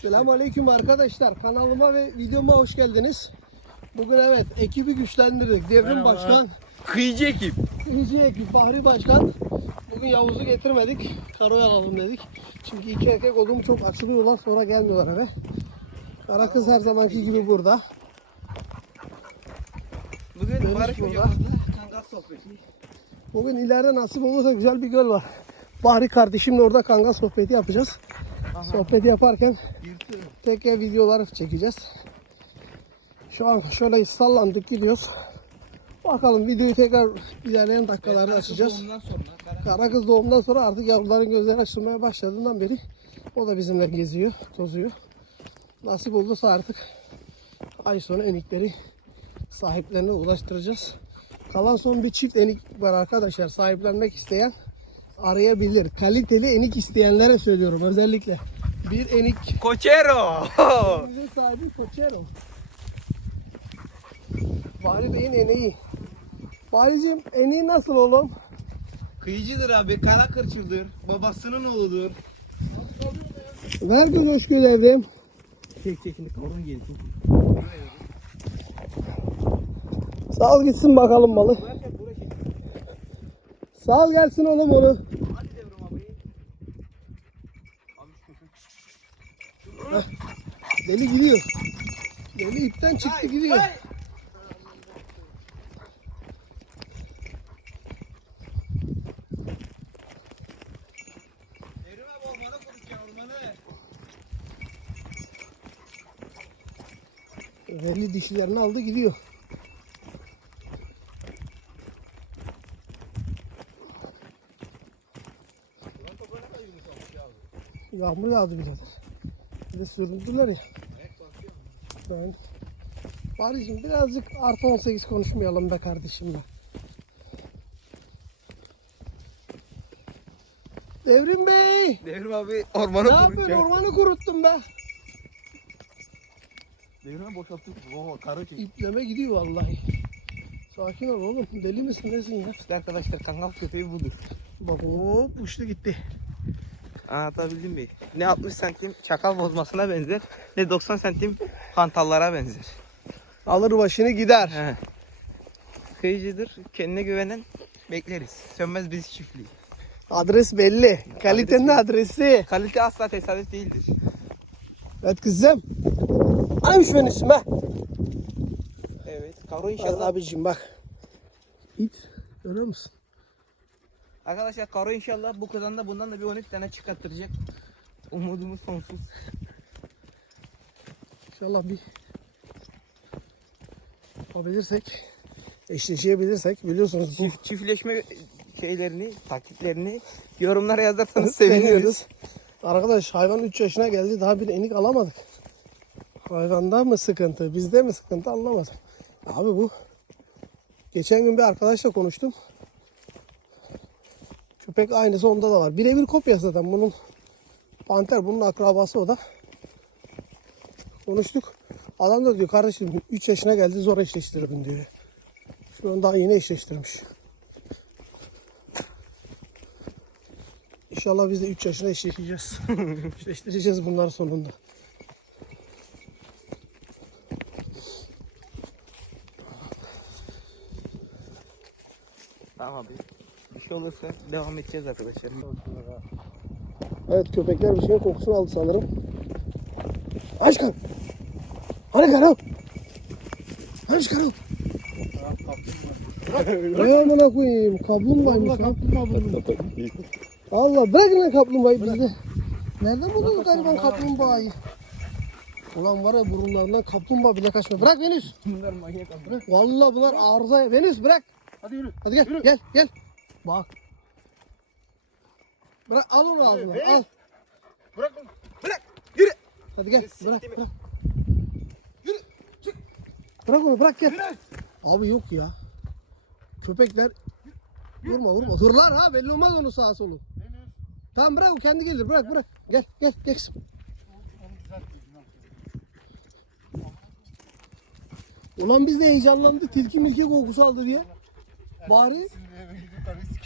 Selamun Aleyküm arkadaşlar. Kanalıma ve videoma hoş geldiniz. Bugün evet ekibi güçlendirdik. Devrim Merhaba. Başkan, Kıyıcı ekip. ikinci ekip Bahri Başkan. Bugün Yavuz'u getirmedik. Karo'yu alalım dedik. Çünkü iki erkek olduğum çok açılıyorlar sonra gelmiyorlar eve. Kara kız her zamanki gibi burada. Bugün Barış burada. Bugün ileride nasip olursa güzel bir göl var. Bahri kardeşimle orada kangal sohbeti yapacağız. Sohbeti yaparken tekrar videolar çekeceğiz. Şu an şöyle sallandık gidiyoruz. Bakalım videoyu tekrar ilerleyen dakikalarda açacağız. Sonra Kara- Kara kız doğumdan sonra artık yavruların gözleri açılmaya başladığından beri o da bizimle geziyor, tozuyor. Nasip olursa artık ay sonu enikleri sahiplerine ulaştıracağız. Kalan son bir çift enik var arkadaşlar. Sahiplenmek isteyen arayabilir. Kaliteli enik isteyenlere söylüyorum özellikle. Bir enik Koçero. Bize sahibi Koçero. Bahri Bey'in eneği. Bahriciğim eneği nasıl oğlum? Kıyıcıdır abi. Kara kırçıldır. Babasının oğludur. Ver bir coşkuyu devrim. Çek çek şimdi kavrun gelsin. Sal gitsin bakalım malı. Sal gelsin oğlum onu. Hadi devrim abi. Deli gidiyor. Deli ipten çıktı gidiyor. Abi ormana konuşacağım ormanı. Deli dişlerini aldı gidiyor. Yağmur yağdı biraz. Bir de süründüler ya. Ben... Barış'ım birazcık artı 18 konuşmayalım be kardeşim be. Devrim Bey! Devrim abi Ne ormana yapıyorsun? konuşacağım. Ormanı kuruttun be. Devrimi boşalttık. Oo karı çek. İpleme gidiyor vallahi. Sakin ol oğlum. Deli misin nesin ya? İşte arkadaşlar kangal köpeği budur. Bak hop uçtu gitti. Anlatabildim mi? Ne 60 santim çakal bozmasına benzer ne 90 santim hantallara benzer. Alır başını gider. He. Kıyıcıdır. Kendine güvenen bekleriz. Sönmez biz çiftliği. Adres belli. Kalitenin adresi. Kalite asla tesadüf değildir. Evet kızım. Aymış benim üstüme. Evet. Karo Allah inşallah. abicim bak. İt. Görüyor musun? Arkadaşlar Karo inşallah bu kazanda bundan da bir 12 tane çıkarttıracak. Umudumuz sonsuz. İnşallah bir yapabilirsek, eşleşebilirsek biliyorsunuz bu Çift, çiftleşme şeylerini, taktiklerini yorumlara yazarsanız seviniriz. Arkadaş hayvan 3 yaşına geldi daha bir enik alamadık. Hayvanda mı sıkıntı, bizde mi sıkıntı anlamadım. Abi bu geçen gün bir arkadaşla konuştum. Köpek aynısı onda da var. Birebir kopya zaten bunun. Panter bunun akrabası o da. Konuştuk. Adam da diyor kardeşim 3 yaşına geldi zor eşleştirdim diyor. Şu an daha yeni eşleştirmiş. İnşallah biz de 3 yaşına eşleşeceğiz. Eşleştireceğiz bunlar sonunda. Tamam abi. Şey olursa devam edeceğiz arkadaşlar. Evet köpekler bir şeyin kokusunu aldı sanırım. Aşkım. Hani karım? Hani karım? Ne amına koyayım? Kaplumbağaymış lan. Allah bırak lan kaplumbağayı bizde. Nereden buldun gariban kaplumbağayı? Ulan var ya burunlarından kaplumbağa bile kaçmıyor. Bırak Venüs. Bunlar manyak. Vallahi bunlar arıza. Venüs bırak. Hadi yürü. Hadi gel gel gel. Bak. Bırak al onu ağzına al. Bırak onu. Bırak. Yürü. Hadi gel Siktir bırak mi? bırak. Yürü. Çık. Bırak onu bırak gel. Yürü. Abi yok ya. Köpekler vurma vurma. Hırlar ha belli olmaz onun sağa solu. Tamam bırak o kendi gelir bırak bırak. Gel gel gel kızım. Ulan biz de heyecanlandık tilki milki kokusu aldı diye. Bari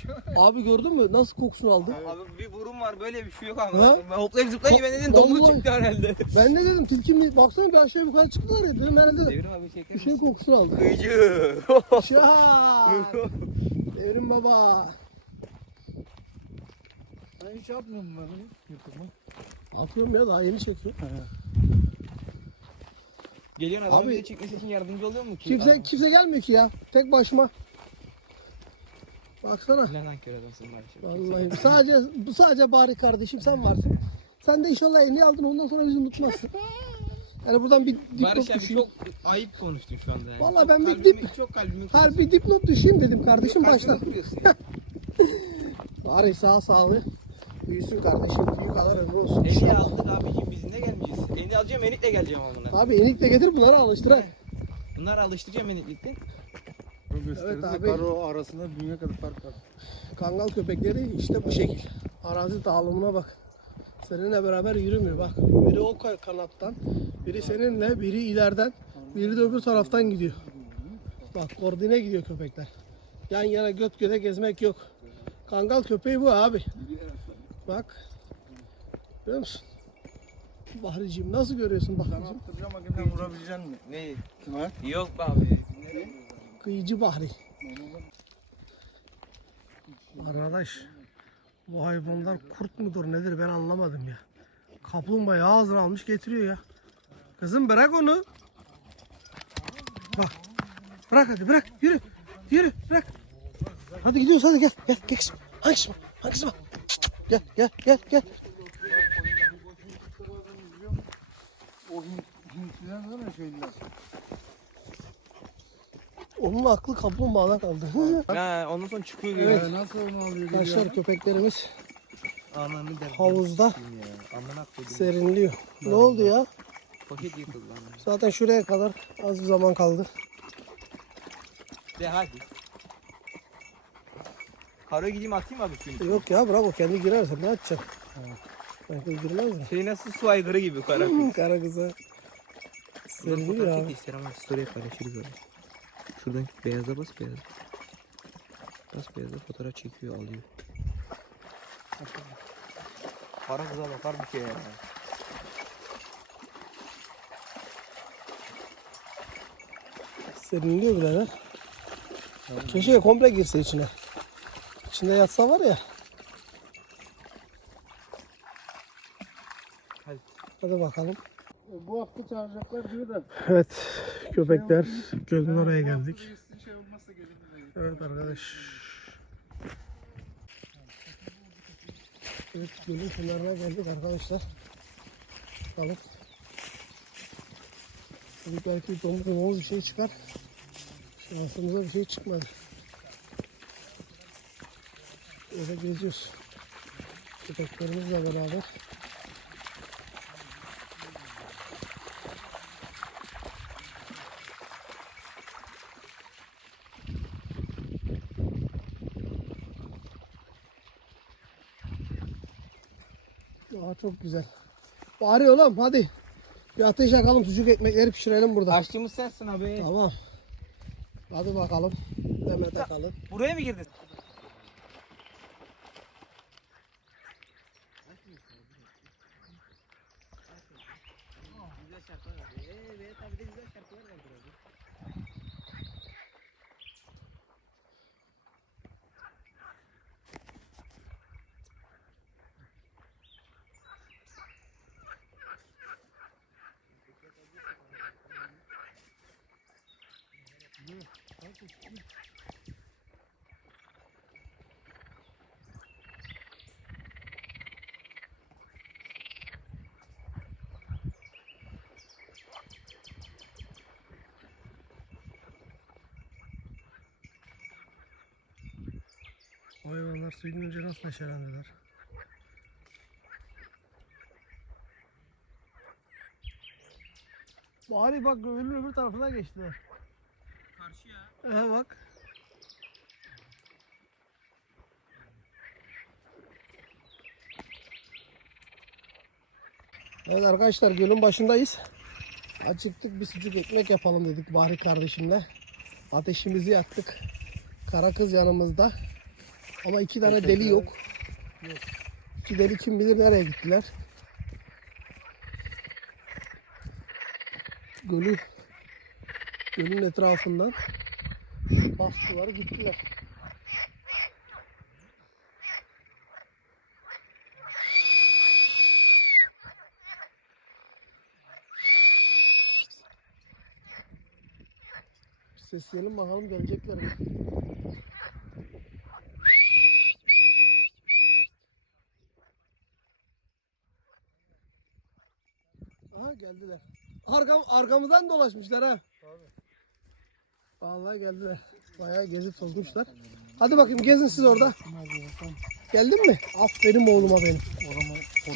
Abi gördün mü nasıl kokusunu aldı? Abi bir burun var böyle bir şey yok abi. Ha? Ben hoplayıp zıplayınca ben dedim domuz Vallahi. çıktı herhalde. Ben de dedim tilki mi? Baksana bir aşağı yukarı çıktılar ya dedim herhalde Devrim abi çeker bir şey misin? kokusunu aldı. Kıyıcı. Şak! Devrim baba. Ben hiç yapmıyorum ben bunu. YouTube'u. Atıyorum ya daha yeni çekiyor. Geliyorsun adamı Abi- bir de çekmesi için yardımcı oluyor mu ki? Kimse kimse gelmiyor ki ya. Tek başıma. Baksana. Ne lan kör adamsın maalesef. Vallahi sadece bu sadece bari kardeşim sen varsın. Sen de inşallah elini aldın ondan sonra bizi unutmazsın. Yani buradan bir Barış abi düşeyim. çok ayıp konuştun şu anda yani. Vallahi Çok ben bir kalbimi- dip- Çok kalbimi Her bir dipnot düşeyim dedim kardeşim ya. Bari sağ sağlığı. Büyüsün kardeşim. Büyük kadar ömrü olsun. Eni aldık abicim biz ne gelmeyeceğiz. Eni alacağım enikle geleceğim amına. Abi enikle getir bunları alıştır ha. Bunları alıştıracağım eniklikte. Evet abi. Karo arasında dünya kadar fark var. Kangal köpekleri işte bu şekil. Arazi dağılımına bak. Seninle beraber yürümüyor bak. Biri o ka- kanattan, biri seninle, biri ileriden, biri de öbür taraftan gidiyor. Bak koordine gidiyor köpekler. Yan yana göt göte gezmek yok. Kangal köpeği bu abi. Bak. Görüyor musun? Bahriciğim nasıl görüyorsun Sana Bahriciğim? attıracağım hakikaten vurabilecek misin? Ne? Kime? Yok be abi. Kıyıcı Bahri. Arkadaş bu hayvanlar kurt mudur nedir ben anlamadım ya. Kaplumbağayı ağzına almış getiriyor ya. Kızım bırak onu. Bak. Bırak hadi bırak. Yürü. Yürü bırak. Hadi gidiyoruz hadi gel. Gel gel kızım. Hangisi bu? Hangisi bu? Gel gel gel gel. O Hint, Hintliler var ya şeyler. Onun aklı kaplumbağada kaldı. Ha, ondan sonra çıkıyor Evet. Ee, nasıl onu alıyor geliyor? Arkadaşlar köpeklerimiz Ananı havuzda Ya. Amına koydum. serinliyor. Ne oldu ya? Poşet yıkıldı. Zaten şuraya kadar az bir zaman kaldı. De hadi. Karoya gideyim atayım abi suyun içine. Yok ya bırak o kendi girer sen ne yapacaksın? Ben kız girmez mi? Şey nasıl su aygırı gibi kara kız. Kara kıza. Serinliyor abi. çek isterim ama story'e paylaşırız öyle. Şuradan beyaza bas beyaza. Bas beyaza fotoğraf çekiyor alıyor. Kara kıza bakar bir şey ya. Serinliyor birader. Keşke komple girse içine. İçinde yatsa var ya. Hadi. Hadi bakalım. E, Bu hafta çağıracaklar diyor da. Evet köpekler gölün oraya geldik. Şey. Evet arkadaş. Evet gölün kenarına geldik arkadaşlar. Bakalım. Dedik belki domuz domuz bir şey çıkar. Şansımıza bir şey çıkmadı. Öyle geziyoruz. Köpeklerimizle beraber. Aa, çok güzel. Bari oğlum hadi. Bir ateş yakalım sucuk ekmekleri pişirelim burada. Aşçımız sensin abi. Tamam. Hadi bakalım. Demet Akalın. Buraya mı girdin? O hayvanlar suyun önce nasıl neşelendiler? Bari bak gölün öbür tarafına geçtiler. Karşıya. Aha bak. Evet arkadaşlar gölün başındayız. Acıktık bir sucuk ekmek yapalım dedik Bahri kardeşimle. Ateşimizi yaktık. Kara kız yanımızda. Ama iki tane deli yok. İki deli kim bilir nereye gittiler. Gölü gölün etrafından bastılar gittiler. Sesleyelim bakalım gelecekler mi? Aha geldiler. Arkam, arkamızdan dolaşmışlar ha. Vallahi geldiler. Bayağı gezip tozmuşlar. Hadi bakayım gezin siz orada. Geldin mi? Aferin oğluma benim.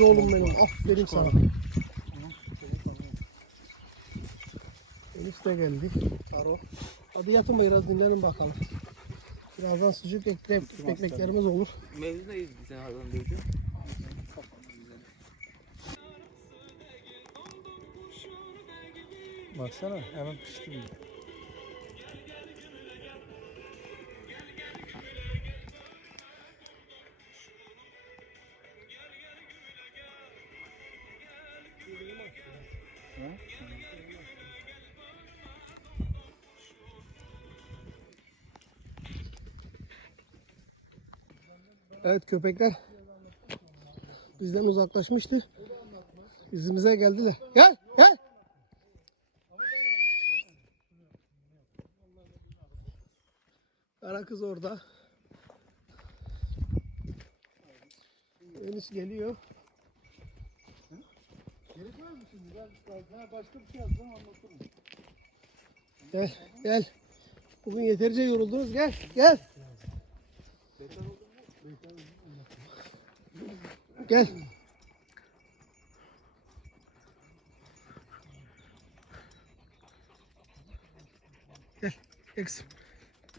Oğlum benim. Aferin sana. Elif de geldi. Karo. Hadi yatın biraz dinlenin bakalım. Birazdan sucuk ekmek, ekmeklerimiz olur. Mevzu neydi sen hayvan diyorsun? Baksana hemen pişti. Evet köpekler bizden uzaklaşmıştı. İzimize geldiler. Gel gel. Kara kız orada. Enis geliyor. Gerekmez mi şimdi? Gel, gel başka bir şey yazsam anlatırım. Gel gel. Bugün yeterince yoruldunuz. Gel gel. Gel. Gel. Kızım.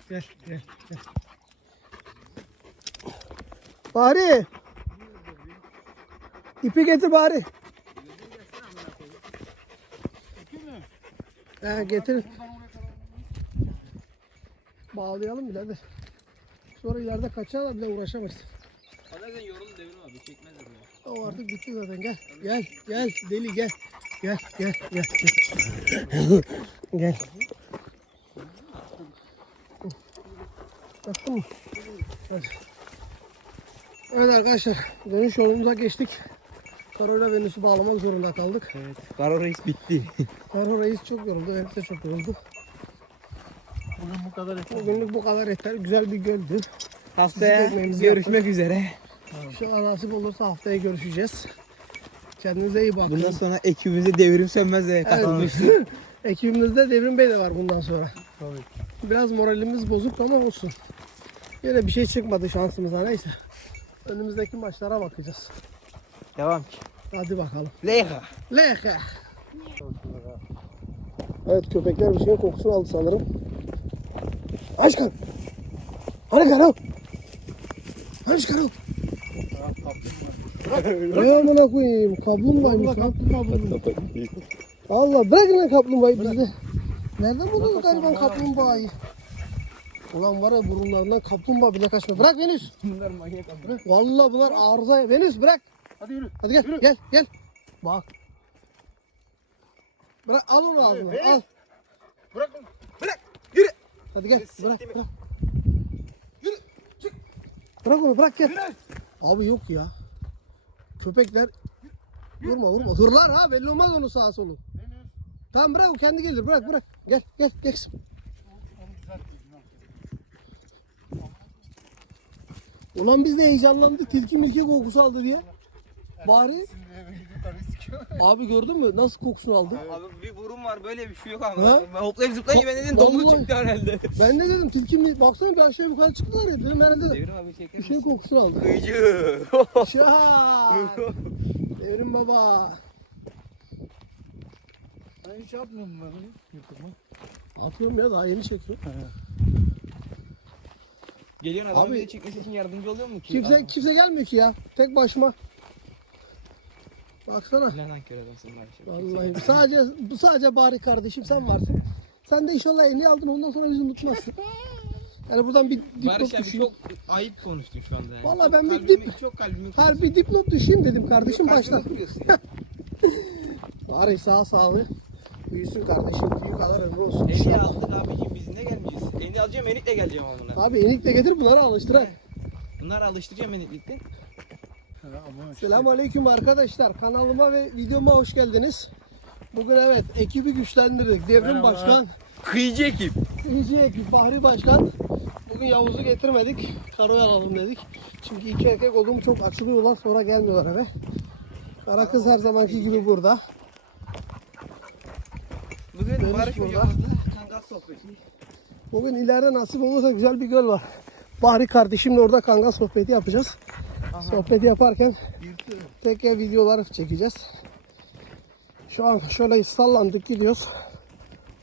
Gel gel gel. Bari. İpi getir bari. He getir. Bağlayalım birader. Sonra ileride kaçarlar bile uğraşamayız. Zaten yoruldu devrim abi çekmezler ya. O artık bitti zaten gel. Gel gel deli gel. Gel gel gel. Gel. gel. Baktın mı? Hadi. Evet arkadaşlar dönüş yolumuza geçtik. Karola Venüs'ü bağlamak zorunda kaldık. Evet. Karo reis bitti. Karo Reis çok yoruldu. Venüs de çok yoruldu. Kadar yeter. Bugünlük bu kadar yeter. Güzel bir göldü. Haftaya görüşmek üzere. İnşallah nasip olursa haftaya görüşeceğiz. Kendinize iyi bakın. Bundan sonra ekibimize devrim sönmez de katılmış. Evet. Ekibimizde Devrim Bey de var bundan sonra. Tabii. Biraz moralimiz bozuk ama olsun. Yine bir şey çıkmadı şansımıza neyse. Önümüzdeki maçlara bakacağız. Devam ki. Hadi bakalım. Leyha. Leke. Evet köpekler bir şeyin kokusunu aldı sanırım. Aşkım. Hani karım? Hani karım? Ne amına koyayım? Kaplumbağaymış lan. Allah bırakın lan kaplumbağayı bizde. Nereden buldunuz gariban kaplumbağayı? Ulan var ya burunlarından kaplumbağa bile kaçmıyor. Bırak Venüs. Bunlar manyak abi. Vallahi bunlar arıza. Venüs bırak. Hadi yürü. Hadi gel gel gel. Bak. Bırak al onu ağzına al. Bırak onu. Hadi gel bırak bırak. Yürü çık. Bırak onu bırak gel. Abi yok ya. Köpekler vurma vurma. Hırlar ha belli olmaz onun sağa solu. Venüs. Tamam bırak o kendi gelir bırak bırak. Gel gel gel. Onu. Ulan biz de heyecanlandık tilki milki kokusu aldı diye. Bari abi gördün mü nasıl kokusunu aldı? Abi bir burun var böyle bir şey yok abi. Ha? Ben hoplayıp zıplayınca ben dedim domuz Vallahi. çıktı herhalde. Ben de dedim tilki mi? Baksana bir aşağı yukarı çıktılar ya dedim herhalde Devrim abi çeker bir şey kokusunu aldı. Kıyıcı. Şah! Evrim baba. Ben hiç yapmıyorum ben. Yutuma. Atıyorum ya daha yeni çekiyor. Geliyorsun adamın Abi- çekmesi için yardımcı oluyor mu ki? Kimse kimse gelmiyor ki ya. Tek başıma. Baksana. Ne lan. Vallahi sadece bu sadece bari kardeşim sen varsın. Sen de inşallah elini aldın ondan sonra yüzünü tutmazsın. Yani buradan bir Barış dipnot abi düşeyim. çok ayıp konuştun şu anda. Yani. Vallahi ben bir Kalbimi- dip- Çok kalbimi Her bir dipnot düşeyim dedim kardeşim baştan. Bari sağ sağlığı büyüsün kardeşim. Büyük kadar ömrü olsun. Eni aldık abicim biz ne gelmeyeceğiz. Eni alacağım enikle geleceğim amına. Abi enikle getir bunları alıştır. ha. Bunları alıştıracağım eniklikte. Ha, ama işte. Selamun Aleyküm arkadaşlar. Kanalıma ve videoma hoş geldiniz. Bugün evet ekibi güçlendirdik. Devrim Merhaba. Başkan, Kıyıcı ekip. İyici ekip, Bahri Başkan. Bugün Yavuz'u getirmedik. Karoyu alalım dedik. Çünkü iki erkek olduğum çok açılıyorlar sonra gelmiyorlar eve. Kara kız her zamanki gibi burada. Bugün Barış burada. kangal sohbeti. Bugün ileride nasip olursa güzel bir göl var. Bahri kardeşimle orada kangal sohbeti yapacağız. Sohbeti yaparken tekrar videolar çekeceğiz. Şu an şöyle sallandık gidiyoruz.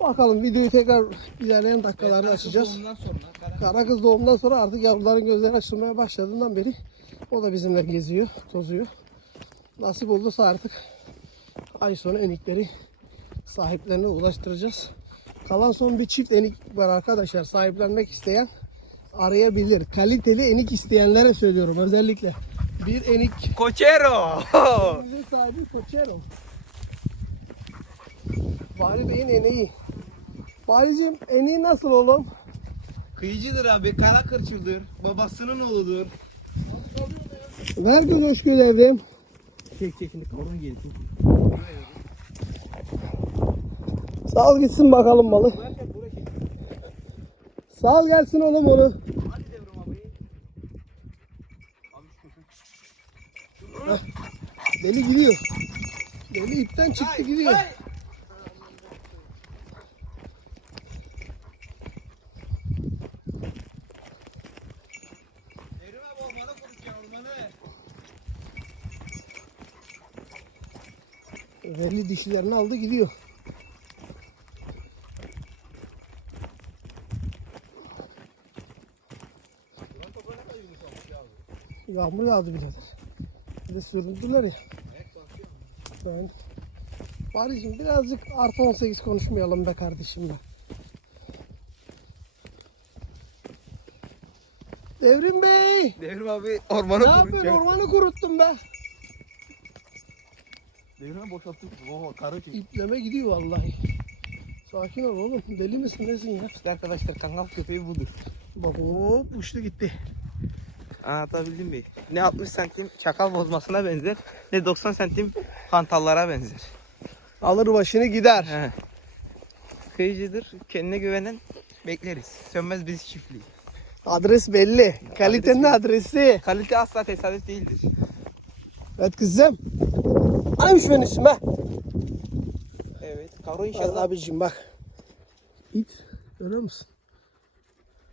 Bakalım videoyu tekrar ilerleyen dakikalarda açacağız. Sonra Kara- Kara kız doğumdan sonra artık yavruların gözleri açılmaya başladığından beri o da bizimle geziyor, tozuyor. Nasip olursa artık ay sonu enikleri sahiplerine ulaştıracağız. Kalan son bir çift enik var arkadaşlar. Sahiplenmek isteyen arayabilir. Kaliteli enik isteyenlere söylüyorum özellikle. Bir enik Koçero. Bize sahibi Koçero. Bari Bey'in eneği. Baricim eneği nasıl oğlum? Kıyıcıdır abi, kara kırçıldır. Babasının oğludur. Ver göz hoş evrim. Çek çek şimdi kavurun gelsin. Sağ ol gitsin bakalım malı. Sağ ol gelsin oğlum onu. Hadi devrim abi. Deli gidiyor. Deli ipten çıktı gidiyor. Abi ormana konuşacağım ormanı. Deli dişilerini aldı gidiyor. Yağmur yağdı birader. Bir de süründüler ya. Ben... Barış'ım birazcık artı 18 konuşmayalım be kardeşim be. Devrim Bey! Devrim abi Ne ormanı yapıyorsun? konuşacağım. Ormanı kuruttun be. Devrimi boşalttık. Baba karı çek. İpleme gidiyor vallahi. Sakin ol oğlum. Deli misin nesin ya? İşte arkadaşlar kangal köpeği budur. Bak hop uçtu gitti. Anlatabildim mi? Ne 60 santim çakal bozmasına benzer ne 90 santim hantallara benzer. Alır başını gider. He. Kıyıcıdır. Kendine güvenen bekleriz. Sönmez biz çiftliği. Adres belli. Kalitenin adresi. Kalite asla tesadüf değildir. Evet kızım. Aymış benim üstüme. Evet. İnşallah inşallah. abicim bak. İt. Görüyor musun?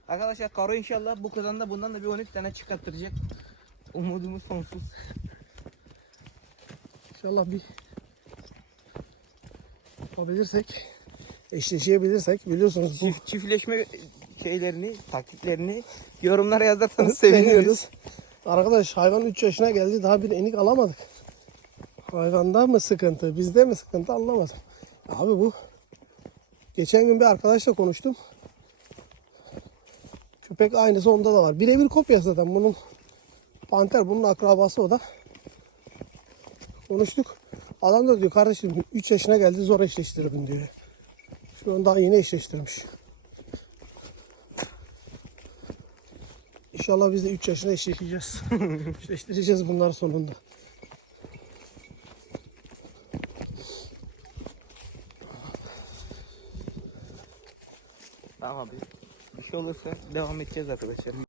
Arkadaşlar Karo inşallah bu kazanda bundan da bir 12 tane çıkarttıracak. Umudumuz sonsuz. İnşallah bir yapabilirsek, eşleşebilirsek biliyorsunuz bu Çift, çiftleşme şeylerini, taktiklerini yorumlara yazarsanız seviniriz. seviniyoruz. Arkadaş hayvan 3 yaşına geldi daha bir enik alamadık. Hayvanda mı sıkıntı, bizde mi sıkıntı anlamadım. Abi bu geçen gün bir arkadaşla konuştum. Köpek aynısı onda da var. Birebir kopya zaten bunun. Panter bunun akrabası o da. Konuştuk. Adam da diyor kardeşim 3 yaşına geldi zor eşleştirdim diyor. Şu an daha yeni eşleştirmiş. İnşallah biz de 3 yaşına eşleşeceğiz. Eşleştireceğiz bunlar sonunda. Tamam abi. Şey olursa devam edeceğiz arkadaşlar.